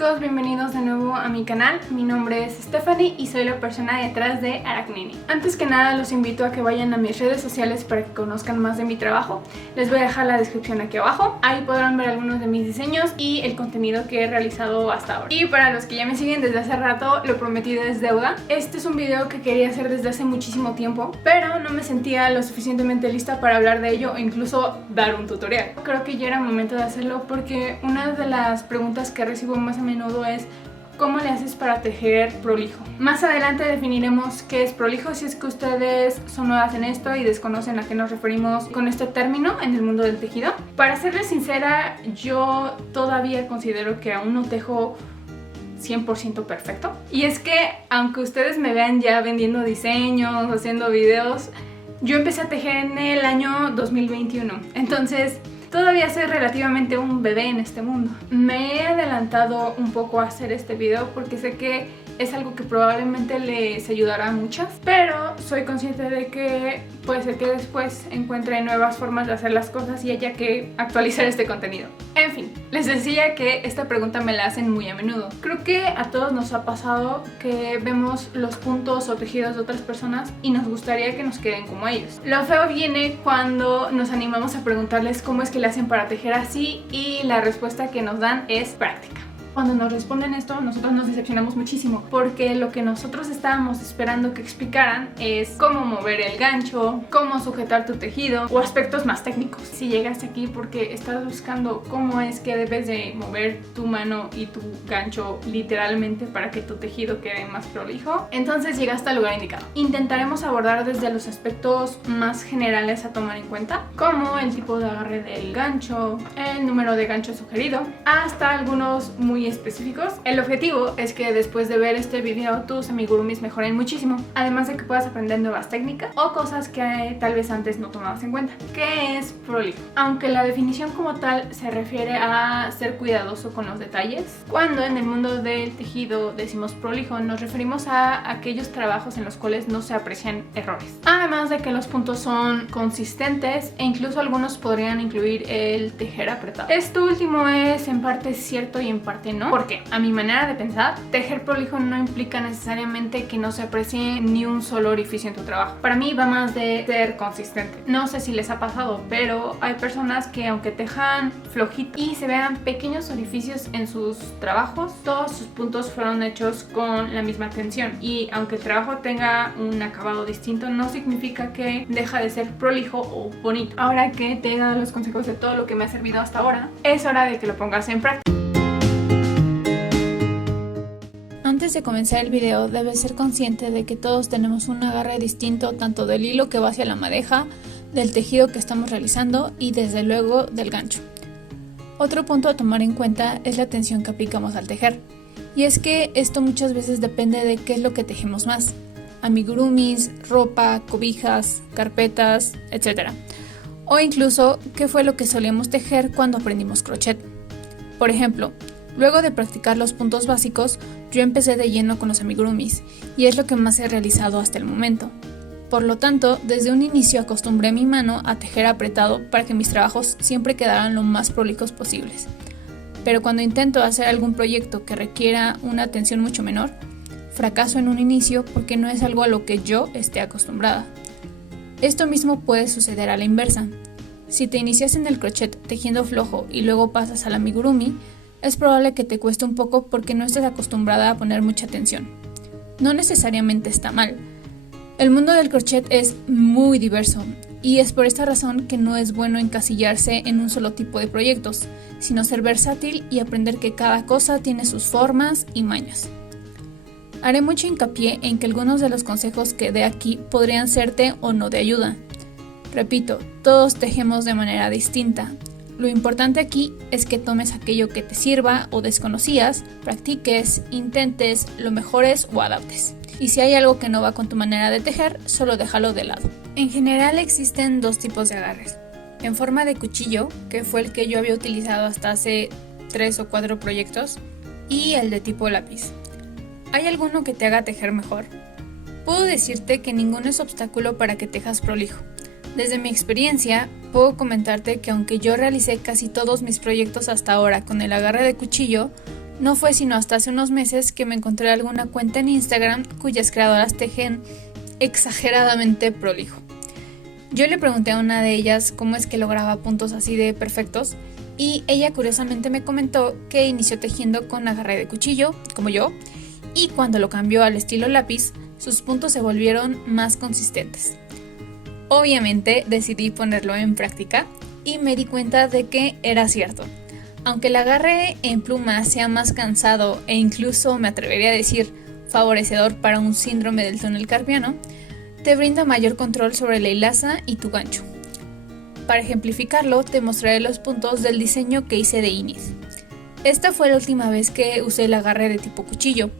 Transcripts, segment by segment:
chicos, bienvenidos de nuevo a mi canal. Mi nombre es Stephanie y soy la persona detrás de Arachnini. Antes que nada los invito a que vayan a mis redes sociales para que conozcan más de mi trabajo. Les voy a dejar la descripción aquí abajo. Ahí podrán ver algunos de mis diseños y el contenido que he realizado hasta ahora. Y para los que ya me siguen desde hace rato, lo prometido es deuda. Este es un video que quería hacer desde hace muchísimo tiempo, pero no me sentía lo suficientemente lista para hablar de ello o incluso dar un tutorial. Creo que ya era momento de hacerlo porque una de las preguntas que recibo más a menudo es ¿cómo le haces para tejer prolijo? Más adelante definiremos qué es prolijo si es que ustedes son nuevas en esto y desconocen a qué nos referimos con este término en el mundo del tejido. Para serles sincera, yo todavía considero que aún no tejo 100% perfecto. Y es que aunque ustedes me vean ya vendiendo diseños, haciendo videos, yo empecé a tejer en el año 2021. Entonces todavía soy relativamente un bebé en este mundo. Me he adelantado un poco a hacer este video porque sé que es algo que probablemente les ayudará a muchas, pero soy consciente de que puede ser que después encuentre nuevas formas de hacer las cosas y haya que actualizar este contenido. En fin, les decía que esta pregunta me la hacen muy a menudo. Creo que a todos nos ha pasado que vemos los puntos o tejidos de otras personas y nos gustaría que nos queden como ellos. Lo feo viene cuando nos animamos a preguntarles cómo es que le hacen para tejer así y la respuesta que nos dan es práctica. Cuando nos responden esto, nosotros nos decepcionamos muchísimo porque lo que nosotros estábamos esperando que explicaran es cómo mover el gancho, cómo sujetar tu tejido o aspectos más técnicos. Si llegaste aquí porque estás buscando cómo es que debes de mover tu mano y tu gancho literalmente para que tu tejido quede más prolijo, entonces llegaste al lugar indicado. Intentaremos abordar desde los aspectos más generales a tomar en cuenta, como el tipo de agarre del gancho, el número de gancho sugerido, hasta algunos muy específicos. El objetivo es que después de ver este video tus amigurumis mejoren muchísimo, además de que puedas aprender nuevas técnicas o cosas que tal vez antes no tomabas en cuenta. ¿Qué es prolijo? Aunque la definición como tal se refiere a ser cuidadoso con los detalles, cuando en el mundo del tejido decimos prolijo nos referimos a aquellos trabajos en los cuales no se aprecian errores, además de que los puntos son consistentes e incluso algunos podrían incluir el tejer apretado. Esto último es en parte cierto y en parte no, porque a mi manera de pensar, tejer prolijo no implica necesariamente que no se aprecie ni un solo orificio en tu trabajo. Para mí va más de ser consistente. No sé si les ha pasado, pero hay personas que aunque tejan flojito y se vean pequeños orificios en sus trabajos, todos sus puntos fueron hechos con la misma atención y aunque el trabajo tenga un acabado distinto, no significa que deja de ser prolijo o bonito. Ahora que te he dado los consejos de todo lo que me ha servido hasta ahora, es hora de que lo pongas en práctica. Antes de comenzar el video, debes ser consciente de que todos tenemos un agarre distinto tanto del hilo que va hacia la madeja, del tejido que estamos realizando y desde luego del gancho. Otro punto a tomar en cuenta es la tensión que aplicamos al tejer. Y es que esto muchas veces depende de qué es lo que tejemos más. Amigurumis, ropa, cobijas, carpetas, etc. O incluso qué fue lo que solíamos tejer cuando aprendimos crochet. Por ejemplo, luego de practicar los puntos básicos, yo empecé de lleno con los amigurumis y es lo que más he realizado hasta el momento. Por lo tanto, desde un inicio acostumbré mi mano a tejer apretado para que mis trabajos siempre quedaran lo más prolijos posibles. Pero cuando intento hacer algún proyecto que requiera una atención mucho menor, fracaso en un inicio porque no es algo a lo que yo esté acostumbrada. Esto mismo puede suceder a la inversa. Si te inicias en el crochet tejiendo flojo y luego pasas al amigurumi, es probable que te cueste un poco porque no estés acostumbrada a poner mucha atención. No necesariamente está mal. El mundo del crochet es muy diverso y es por esta razón que no es bueno encasillarse en un solo tipo de proyectos, sino ser versátil y aprender que cada cosa tiene sus formas y mañas. Haré mucho hincapié en que algunos de los consejos que dé aquí podrían serte o no de ayuda. Repito, todos tejemos de manera distinta. Lo importante aquí es que tomes aquello que te sirva o desconocías, practiques, intentes, lo mejores o adaptes. Y si hay algo que no va con tu manera de tejer, solo déjalo de lado. En general existen dos tipos de agarres. En forma de cuchillo, que fue el que yo había utilizado hasta hace 3 o 4 proyectos, y el de tipo lápiz. ¿Hay alguno que te haga tejer mejor? Puedo decirte que ninguno es obstáculo para que tejas prolijo. Desde mi experiencia, puedo comentarte que aunque yo realicé casi todos mis proyectos hasta ahora con el agarre de cuchillo, No fue sino hasta hace unos meses que me encontré alguna cuenta en Instagram cuyas creadoras tejen exageradamente prolijo. Yo le pregunté a una de ellas cómo es que lograba puntos así de perfectos y ella curiosamente me comentó que inició tejiendo con agarre de cuchillo, como yo, y cuando lo cambió al estilo lápiz, sus puntos se volvieron más consistentes. Obviamente decidí ponerlo en práctica y me di cuenta de que era cierto. Aunque el agarre en pluma sea más cansado e incluso me atrevería a decir favorecedor para un síndrome del túnel carpiano, te brinda mayor control sobre la hilaza y tu gancho. Para ejemplificarlo, te mostraré los puntos del diseño que hice de Inis. Esta fue la última vez que usé el agarre de tipo cuchillo.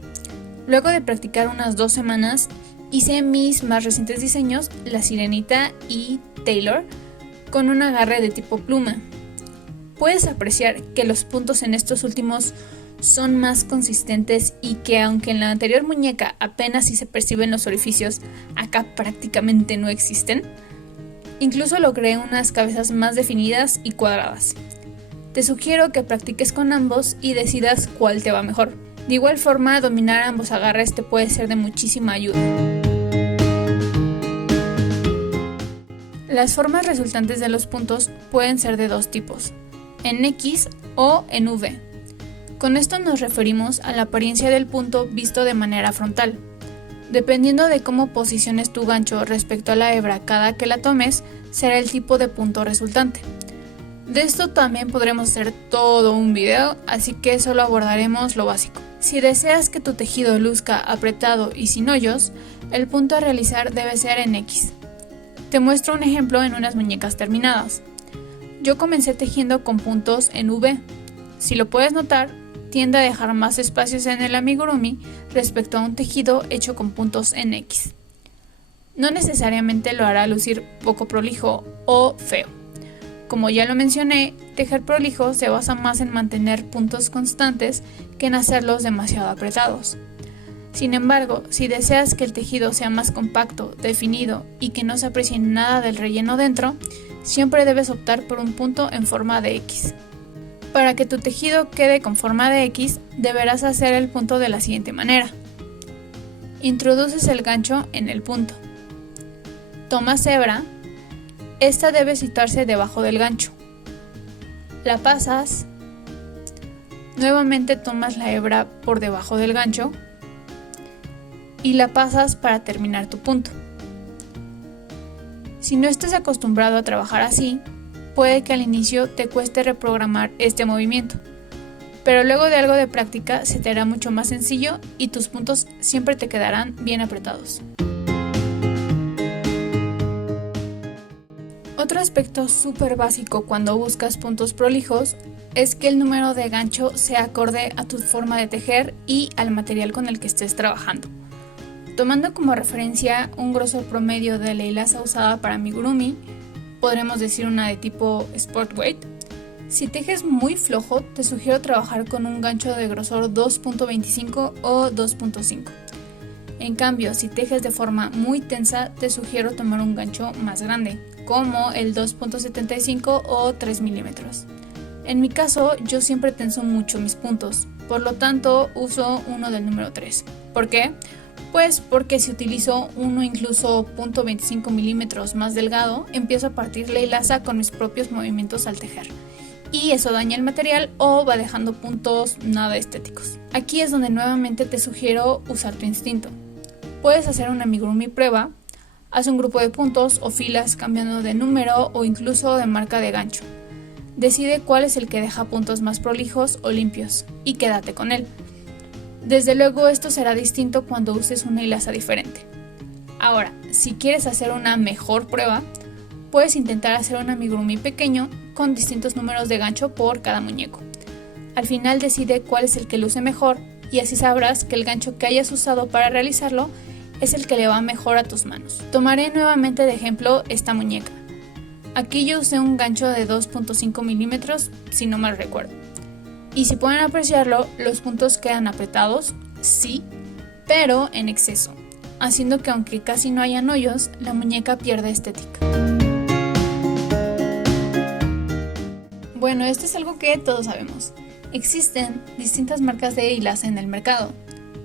Luego de practicar unas 2 semanas, hice mis más recientes diseños, la Sirenita y Taylor, con un agarre de tipo pluma. Puedes apreciar que los puntos en estos últimos son más consistentes y que aunque en la anterior muñeca apenas si se perciben los orificios, acá prácticamente no existen. Incluso logré unas cabezas más definidas y cuadradas. Te sugiero que practiques con ambos y decidas cuál te va mejor. De igual forma, dominar ambos agarres te puede ser de muchísima ayuda. Las formas resultantes de los puntos pueden ser de 2 tipos, en X o en V. Con esto nos referimos a la apariencia del punto visto de manera frontal. Dependiendo de cómo posiciones tu gancho respecto a la hebra cada que la tomes, será el tipo de punto resultante. De esto también podremos hacer todo un video, así que solo abordaremos lo básico. Si deseas que tu tejido luzca apretado y sin hoyos, el punto a realizar debe ser en X. Te muestro un ejemplo en unas muñecas terminadas. Yo comencé tejiendo con puntos en V. Si lo puedes notar, tiende a dejar más espacios en el amigurumi respecto a un tejido hecho con puntos en X. No necesariamente lo hará lucir poco prolijo o feo. Como ya lo mencioné, tejer prolijo se basa más en mantener puntos constantes que en hacerlos demasiado apretados. Sin embargo, si deseas que el tejido sea más compacto, definido y que no se aprecie nada del relleno dentro, siempre debes optar por un punto en forma de X. Para que tu tejido quede con forma de X, deberás hacer el punto de la siguiente manera. Introduces el gancho en el punto. Tomas hebra. Esta debe situarse debajo del gancho. La pasas. Nuevamente tomas la hebra por debajo del gancho y la pasas para terminar tu punto. Si no estás acostumbrado a trabajar así, puede que al inicio te cueste reprogramar este movimiento, pero luego de algo de práctica se te hará mucho más sencillo y tus puntos siempre te quedarán bien apretados. Otro aspecto súper básico cuando buscas puntos prolijos es que el número de gancho sea acorde a tu forma de tejer y al material con el que estés trabajando. Tomando como referencia un grosor promedio de la hilaza usada para amigurumi, podremos decir una de tipo sport weight. Si tejes muy flojo, te sugiero trabajar con un gancho de grosor 2.25 o 2.5. En cambio, si tejes de forma muy tensa, te sugiero tomar un gancho más grande, como el 2.75 o 3 milímetros. En mi caso, yo siempre tenso mucho mis puntos, por lo tanto uso uno del número 3. ¿Por qué? Pues porque si utilizo uno incluso 0.25 milímetros más delgado, empiezo a partir la hilaza con mis propios movimientos al tejer. Y eso daña el material o va dejando puntos nada estéticos. Aquí es donde nuevamente te sugiero usar tu instinto. Puedes hacer una amigurumi prueba, haz un grupo de puntos o filas cambiando de número o incluso de marca de gancho. Decide cuál es el que deja puntos más prolijos o limpios y quédate con él. Desde luego esto será distinto cuando uses una hilaza diferente. Ahora, si quieres hacer una mejor prueba, puedes intentar hacer un amigurumi pequeño con distintos números de gancho por cada muñeco. Al final decide cuál es el que luce mejor y así sabrás que el gancho que hayas usado para realizarlo es el que le va mejor a tus manos. Tomaré nuevamente de ejemplo esta muñeca. Aquí yo usé un gancho de 2.5 milímetros, si no mal recuerdo. Y si pueden apreciarlo, los puntos quedan apretados, sí, pero en exceso, haciendo que aunque casi no hayan hoyos, la muñeca pierde estética. Bueno, esto es algo que todos sabemos. Existen distintas marcas de hilaza en el mercado,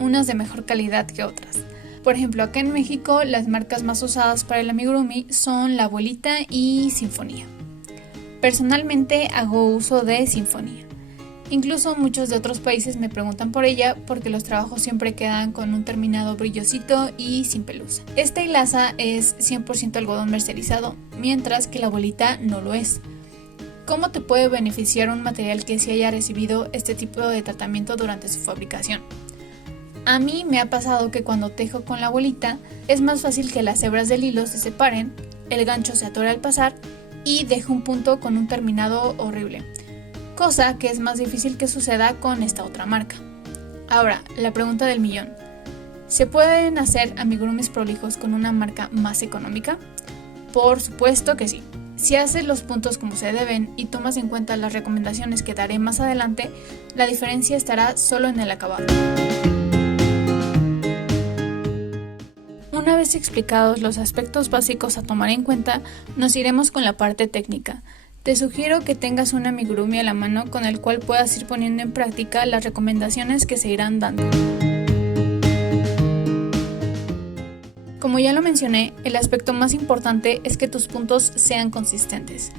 unas de mejor calidad que otras. Por ejemplo, acá en México las marcas más usadas para el amigurumi son La Abuelita y Sinfonía. Personalmente hago uso de Sinfonía. Incluso muchos de otros países me preguntan por ella porque los trabajos siempre quedan con un terminado brillosito y sin pelusa. Esta hilaza es 100% algodón mercerizado, mientras que La Abuelita no lo es. ¿Cómo te puede beneficiar un material que sí haya recibido este tipo de tratamiento durante su fabricación? A mí me ha pasado que cuando tejo con La Abuelita es más fácil que las hebras del hilo se separen, el gancho se atore al pasar y deje un punto con un terminado horrible. Cosa que es más difícil que suceda con esta otra marca. Ahora, la pregunta del millón. ¿Se pueden hacer amigurumis prolijos con una marca más económica? Por supuesto que sí. Si haces los puntos como se deben y tomas en cuenta las recomendaciones que daré más adelante, la diferencia estará solo en el acabado. Una vez explicados los aspectos básicos a tomar en cuenta, nos iremos con la parte técnica. Te sugiero que tengas un amigurumi a la mano con el cual puedas ir poniendo en práctica las recomendaciones que se irán dando. Como ya lo mencioné, el aspecto más importante es que tus puntos sean consistentes.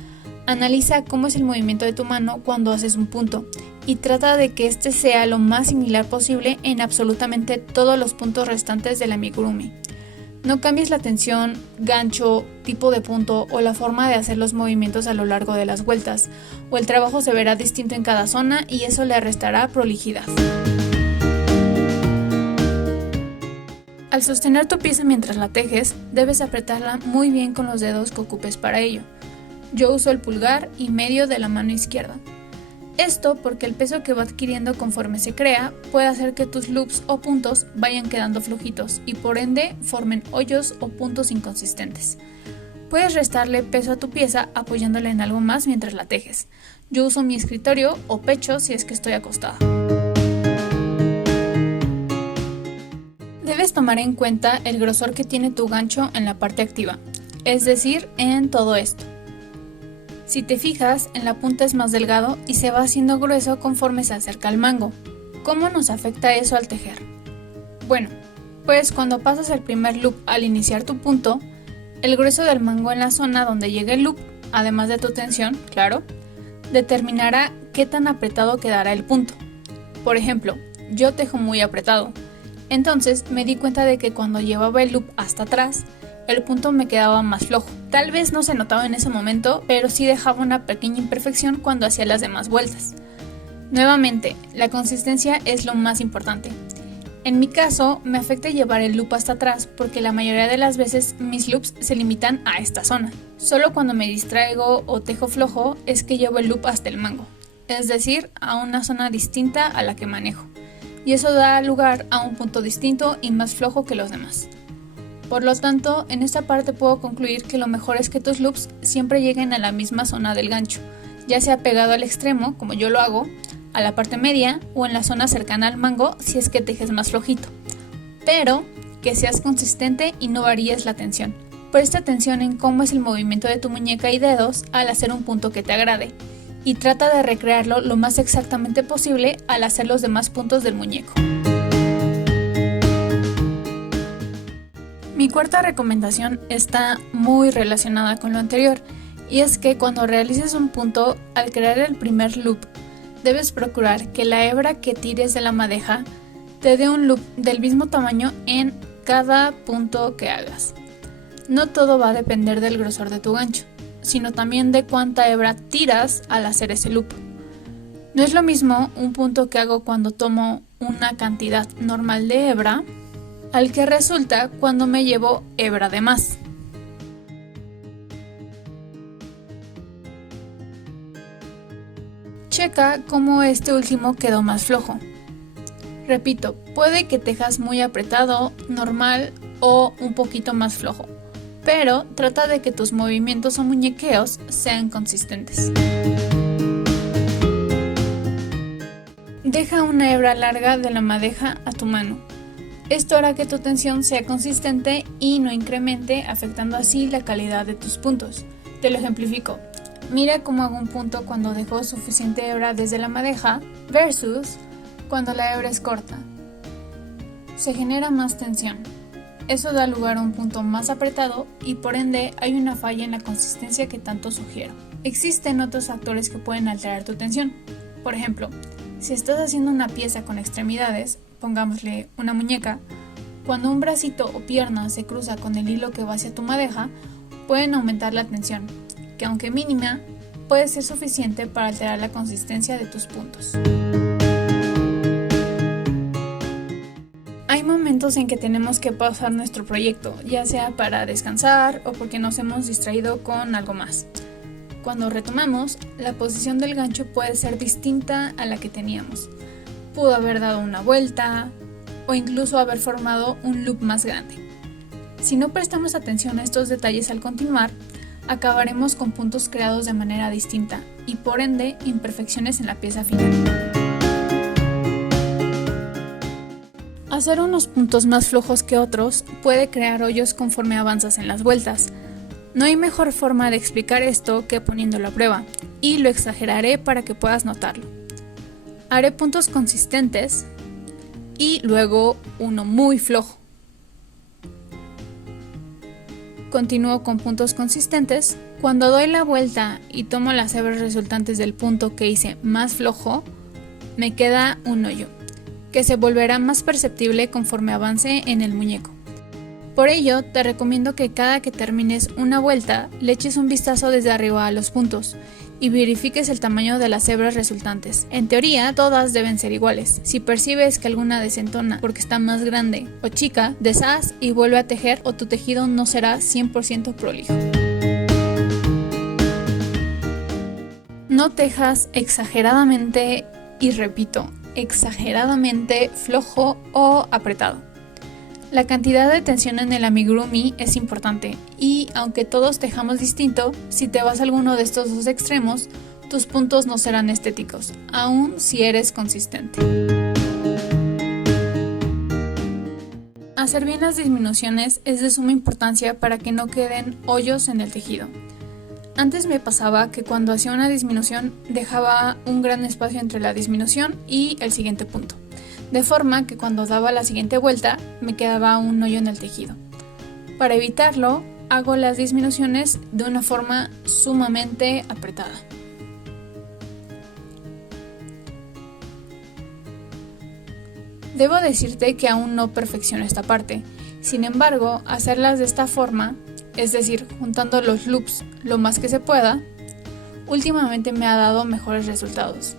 Analiza cómo es el movimiento de tu mano cuando haces un punto y trata de que este sea lo más similar posible en absolutamente todos los puntos restantes del amigurumi. No cambies la tensión, gancho, tipo de punto o la forma de hacer los movimientos a lo largo de las vueltas, o el trabajo se verá distinto en cada zona y eso le restará prolijidad. Al sostener tu pieza mientras la tejes, debes apretarla muy bien con los dedos que ocupes para ello. Yo uso el pulgar y medio de la mano izquierda. Esto porque el peso que va adquiriendo conforme se crea puede hacer que tus loops o puntos vayan quedando flojitos y por ende formen hoyos o puntos inconsistentes. Puedes restarle peso a tu pieza apoyándola en algo más mientras la tejes. Yo uso mi escritorio o pecho si es que estoy acostada. Debes tomar en cuenta el grosor que tiene tu gancho en la parte activa, es decir, en todo esto. Si te fijas, en la punta es más delgado y se va haciendo grueso conforme se acerca al mango. ¿Cómo nos afecta eso al tejer? Bueno, pues cuando pasas el primer loop al iniciar tu punto, el grueso del mango en la zona donde llegue el loop, además de tu tensión, claro, determinará qué tan apretado quedará el punto. Por ejemplo, yo tejo muy apretado, entonces me di cuenta de que cuando llevaba el loop hasta atrás, el punto me quedaba más flojo. Tal vez no se notaba en ese momento, pero sí dejaba una pequeña imperfección cuando hacía las demás vueltas. Nuevamente, la consistencia es lo más importante. En mi caso, me afecta llevar el loop hasta atrás porque la mayoría de las veces mis loops se limitan a esta zona. Solo cuando me distraigo o tejo flojo es que llevo el loop hasta el mango, es decir, a una zona distinta a la que manejo. Y eso da lugar a un punto distinto y más flojo que los demás. Por lo tanto, en esta parte puedo concluir que lo mejor es que tus loops siempre lleguen a la misma zona del gancho, ya sea pegado al extremo, como yo lo hago, a la parte media o en la zona cercana al mango si es que tejes más flojito. Pero que seas consistente y no varíes la tensión. Presta atención en cómo es el movimiento de tu muñeca y dedos al hacer un punto que te agrade y trata de recrearlo lo más exactamente posible al hacer los demás puntos del muñeco. Mi cuarta recomendación está muy relacionada con lo anterior, y es que cuando realices un punto, al crear el primer loop, debes procurar que la hebra que tires de la madeja te dé un loop del mismo tamaño en cada punto que hagas. No todo va a depender del grosor de tu gancho, sino también de cuánta hebra tiras al hacer ese loop. No es lo mismo un punto que hago cuando tomo una cantidad normal de hebra al que resulta cuando me llevo hebra de más. Checa cómo este último quedó más flojo. Repito, puede que tejas muy apretado, normal o un poquito más flojo, pero trata de que tus movimientos o muñequeos sean consistentes. Deja una hebra larga de la madeja a tu mano. Esto hará que tu tensión sea consistente y no incremente, afectando así la calidad de tus puntos. Te lo ejemplifico. Mira cómo hago un punto cuando dejo suficiente hebra desde la madeja versus cuando la hebra es corta. Se genera más tensión. Eso da lugar a un punto más apretado y por ende hay una falla en la consistencia que tanto sugiero. Existen otros factores que pueden alterar tu tensión. Por ejemplo, si estás haciendo una pieza con extremidades, pongámosle una muñeca, cuando un bracito o pierna se cruza con el hilo que va hacia tu madeja, pueden aumentar la tensión, que aunque mínima, puede ser suficiente para alterar la consistencia de tus puntos. Hay momentos en que tenemos que pausar nuestro proyecto, ya sea para descansar o porque nos hemos distraído con algo más. Cuando retomamos, la posición del gancho puede ser distinta a la que teníamos. Pudo haber dado una vuelta o incluso haber formado un loop más grande. Si no prestamos atención a estos detalles al continuar, acabaremos con puntos creados de manera distinta y por ende imperfecciones en la pieza final. Hacer unos puntos más flojos que otros puede crear hoyos conforme avanzas en las vueltas. No hay mejor forma de explicar esto que poniéndolo a prueba, y lo exageraré para que puedas notarlo. Haré puntos consistentes y luego uno muy flojo. Continúo con puntos consistentes. Cuando doy la vuelta y tomo las hebras resultantes del punto que hice más flojo, me queda un hoyo, que se volverá más perceptible conforme avance en el muñeco. Por ello, te recomiendo que cada que termines una vuelta, le eches un vistazo desde arriba a los puntos y verifiques el tamaño de las hebras resultantes. En teoría, todas deben ser iguales. Si percibes que alguna desentona porque está más grande o chica, deshaz y vuelve a tejer o tu tejido no será 100% prolijo. No tejas exageradamente, y repito, exageradamente flojo o apretado. La cantidad de tensión en el amigurumi es importante y aunque todos tejamos distinto, si te vas a alguno de estos dos extremos, tus puntos no serán estéticos, aun si eres consistente. Hacer bien las disminuciones es de suma importancia para que no queden hoyos en el tejido. Antes me pasaba que cuando hacía una disminución dejaba un gran espacio entre la disminución y el siguiente punto, de forma que cuando daba la siguiente vuelta me quedaba un hoyo en el tejido. Para evitarlo, hago las disminuciones de una forma sumamente apretada. Debo decirte que aún no perfecciono esta parte, sin embargo, hacerlas de esta forma, es decir, juntando los loops lo más que se pueda, últimamente me ha dado mejores resultados.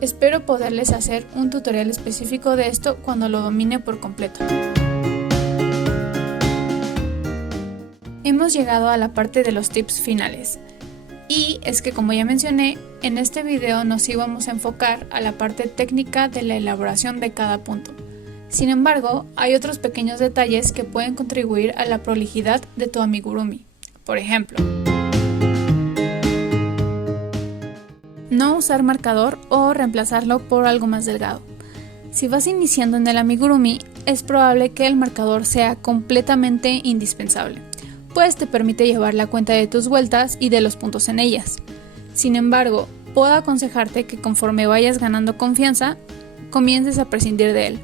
Espero poderles hacer un tutorial específico de esto cuando lo domine por completo. Hemos llegado a la parte de los tips finales. Y es que como ya mencioné, en este video nos íbamos a enfocar a la parte técnica de la elaboración de cada punto. Sin embargo, hay otros pequeños detalles que pueden contribuir a la prolijidad de tu amigurumi. Por ejemplo, no usar marcador o reemplazarlo por algo más delgado. Si vas iniciando en el amigurumi, es probable que el marcador sea completamente indispensable, pues te permite llevar la cuenta de tus vueltas y de los puntos en ellas. Sin embargo, puedo aconsejarte que conforme vayas ganando confianza, comiences a prescindir de él,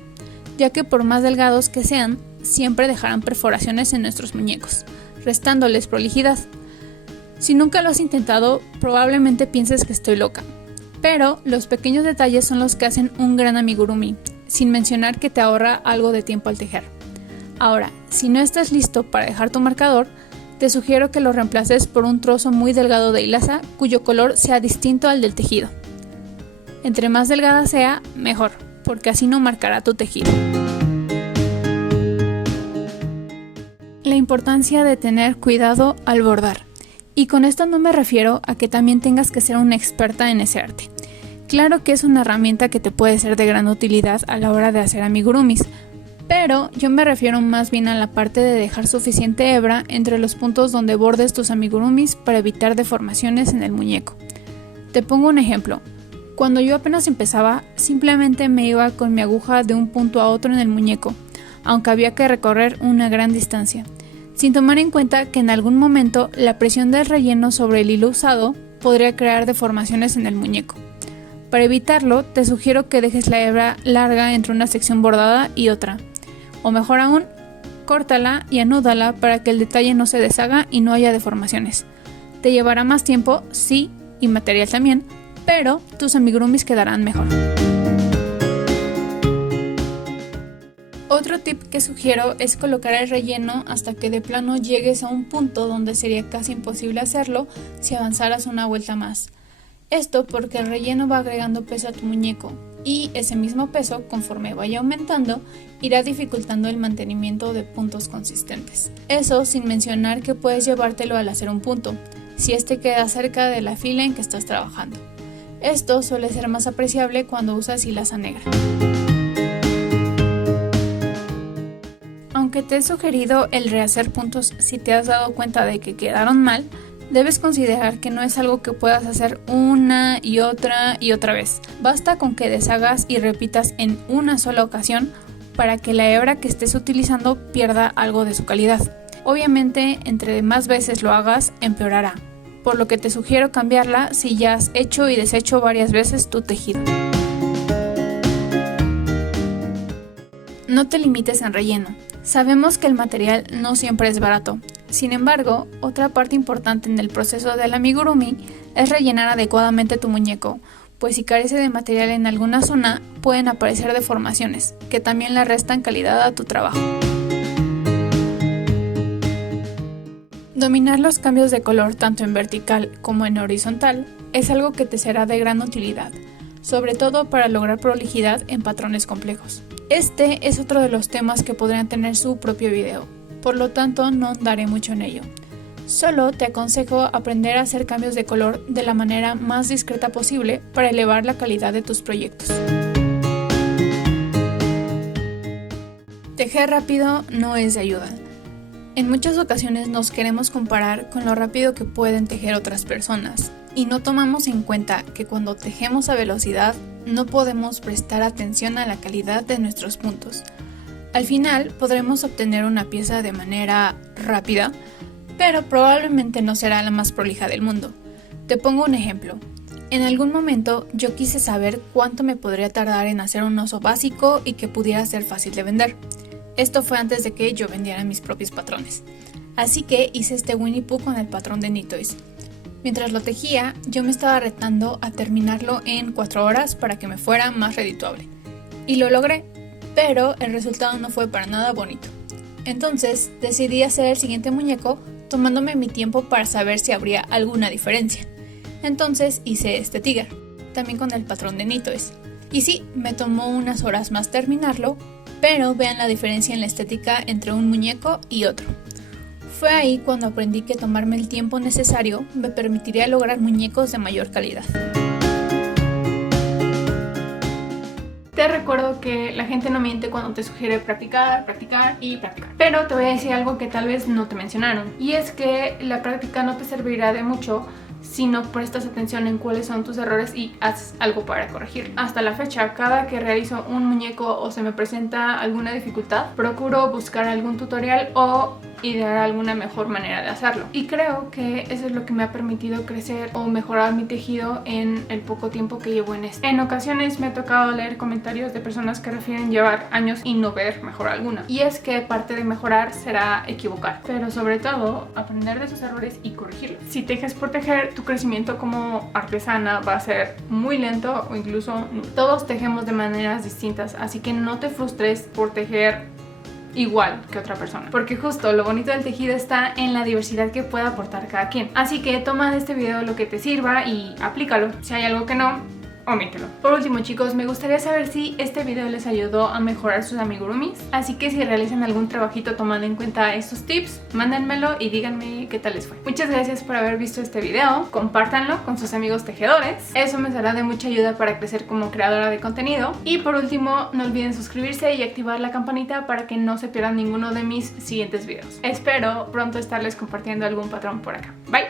ya que por más delgados que sean, siempre dejarán perforaciones en nuestros muñecos, restándoles prolijidad. Si nunca lo has intentado, probablemente pienses que estoy loca, pero los pequeños detalles son los que hacen un gran amigurumi, sin mencionar que te ahorra algo de tiempo al tejer. Ahora, si no estás listo para dejar tu marcador, te sugiero que lo reemplaces por un trozo muy delgado de hilaza cuyo color sea distinto al del tejido. Entre más delgada sea, mejor, porque así no marcará tu tejido. La importancia de tener cuidado al bordar. Y con esto no me refiero a que también tengas que ser una experta en ese arte. Claro que es una herramienta que te puede ser de gran utilidad a la hora de hacer amigurumis, pero yo me refiero más bien a la parte de dejar suficiente hebra entre los puntos donde bordes tus amigurumis para evitar deformaciones en el muñeco. Te pongo un ejemplo. Cuando yo apenas empezaba, simplemente me iba con mi aguja de un punto a otro en el muñeco, aunque había que recorrer una gran distancia, sin tomar en cuenta que en algún momento la presión del relleno sobre el hilo usado podría crear deformaciones en el muñeco. Para evitarlo, te sugiero que dejes la hebra larga entre una sección bordada y otra. O mejor aún, córtala y anúdala para que el detalle no se deshaga y no haya deformaciones. Te llevará más tiempo, sí, y material también, pero tus amigurumis quedarán mejor. Otro tip que sugiero es colocar el relleno hasta que de plano llegues a un punto donde sería casi imposible hacerlo si avanzaras una vuelta más. Esto porque el relleno va agregando peso a tu muñeco y ese mismo peso, conforme vaya aumentando, irá dificultando el mantenimiento de puntos consistentes. Eso sin mencionar que puedes llevártelo al hacer un punto, si este queda cerca de la fila en que estás trabajando. Esto suele ser más apreciable cuando usas hilaza negra. Aunque te he sugerido el rehacer puntos si te has dado cuenta de que quedaron mal, debes considerar que no es algo que puedas hacer una y otra vez. Basta con que deshagas y repitas en una sola ocasión para que la hebra que estés utilizando pierda algo de su calidad. Obviamente, entre más veces lo hagas, empeorará, por lo que te sugiero cambiarla si ya has hecho y deshecho varias veces tu tejido. No te limites en relleno. Sabemos que el material no siempre es barato. Sin embargo, otra parte importante en el proceso del amigurumi es rellenar adecuadamente tu muñeco, pues si carece de material en alguna zona, pueden aparecer deformaciones, que también le restan calidad a tu trabajo. Dominar los cambios de color tanto en vertical como en horizontal es algo que te será de gran utilidad, sobre todo para lograr prolijidad en patrones complejos. Este es otro de los temas que podrían tener su propio video, por lo tanto no andaré mucho en ello. Solo te aconsejo aprender a hacer cambios de color de la manera más discreta posible para elevar la calidad de tus proyectos. Tejer rápido no es de ayuda. En muchas ocasiones nos queremos comparar con lo rápido que pueden tejer otras personas y no tomamos en cuenta que cuando tejemos a velocidad no podemos prestar atención a la calidad de nuestros puntos. Al final podremos obtener una pieza de manera rápida, pero probablemente no será la más prolija del mundo. Te pongo un ejemplo. En algún momento yo quise saber cuánto me podría tardar en hacer un oso básico y que pudiera ser fácil de vender. Esto fue antes de que yo vendiera mis propios patrones. Así que hice este Winnie Pooh con el patrón de Knittoys. Mientras lo tejía, yo me estaba retando a terminarlo en 4 horas para que me fuera más redituable. Y lo logré, pero el resultado no fue para nada bonito. Entonces decidí hacer el siguiente muñeco tomándome mi tiempo para saber si habría alguna diferencia. Entonces hice este tigre, también con el patrón de Knittoys. Y sí, me tomó unas horas más terminarlo, pero vean la diferencia en la estética entre un muñeco y otro. Fue ahí cuando aprendí que tomarme el tiempo necesario me permitiría lograr muñecos de mayor calidad. Te recuerdo que la gente no miente cuando te sugiere practicar, practicar y practicar. Pero te voy a decir algo que tal vez no te mencionaron, y es que la práctica no te servirá de mucho si no prestas atención en cuáles son tus errores y haces algo para corregir. Hasta la fecha, cada que realizo un muñeco o se me presenta alguna dificultad, procuro buscar algún tutorial o idear alguna mejor manera de hacerlo. Y creo que eso es lo que me ha permitido crecer o mejorar mi tejido en el poco tiempo que llevo en esto. En ocasiones me ha tocado leer comentarios de personas que refieren llevar años y no ver mejora alguna. Y es que parte de mejorar será equivocar, pero sobre todo aprender de sus errores y corregirlos. Si tejes por tejer, tu crecimiento como artesana va a ser muy lento o incluso nulo. Todos tejemos de maneras distintas, así que no te frustres por tejer igual que otra persona, porque justo lo bonito del tejido está en la diversidad que puede aportar cada quien. Así que toma de este video lo que te sirva y aplícalo. Si hay algo que no, omítelo. Por último, chicos, me gustaría saber si este video les ayudó a mejorar sus amigurumis, así que si realizan algún trabajito tomando en cuenta estos tips, mándenmelo y díganme qué tal les fue. Muchas gracias por haber visto este video, compártanlo con sus amigos tejedores, eso me será de mucha ayuda para crecer como creadora de contenido. Y por último, no olviden suscribirse y activar la campanita para que no se pierdan ninguno de mis siguientes videos. Espero pronto estarles compartiendo algún patrón por acá. Bye.